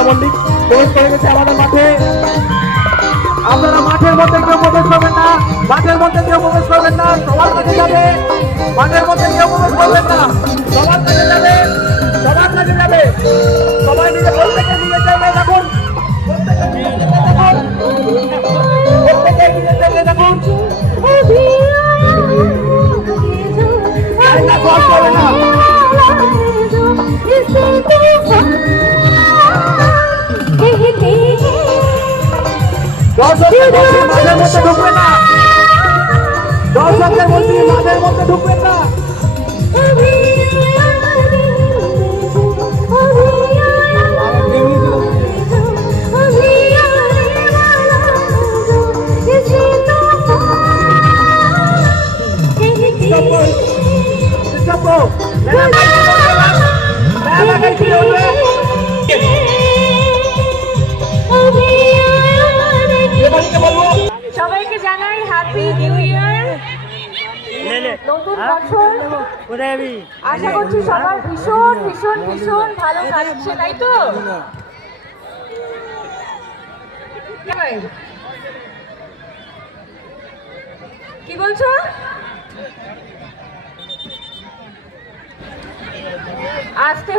অর্পিতা মল্লিক প্রবেশ করে গেছে আমাদের মাঠে। আপনারা মাঠের মধ্যে কেউ প্রবেশ করবেন না, মাঠের মধ্যে কেউ প্রবেশ করবেন না, সবার কাছে যাবে। মাঠের মধ্যে কেউ প্রবেশ করবেন না, সবার কাছে যাবে, সবার কাছে যাবে। সবাই নিজে প্রত্যেকে নিজের জায়গায় থাকুন, প্রত্যেকে নিজের জায়গায় থাকুন, প্রত্যেকে নিজের জায়গায় থাকুন। জায়গা ক্রস করবে না। দর্শকদের বলছি মাঠের মধ্যে ঢুকবেন না, দর্শকদের বলছি মাঠের মধ্যে ঢুকবেন না। সবাইকে জানাই হ্যাপি নিউ ইয়ার, নতুন বছর। আশা করছি সবার ভীষণ ভীষণ ভীষণ ভালো কাটছে, তাই তো? কি বলছো? আসতে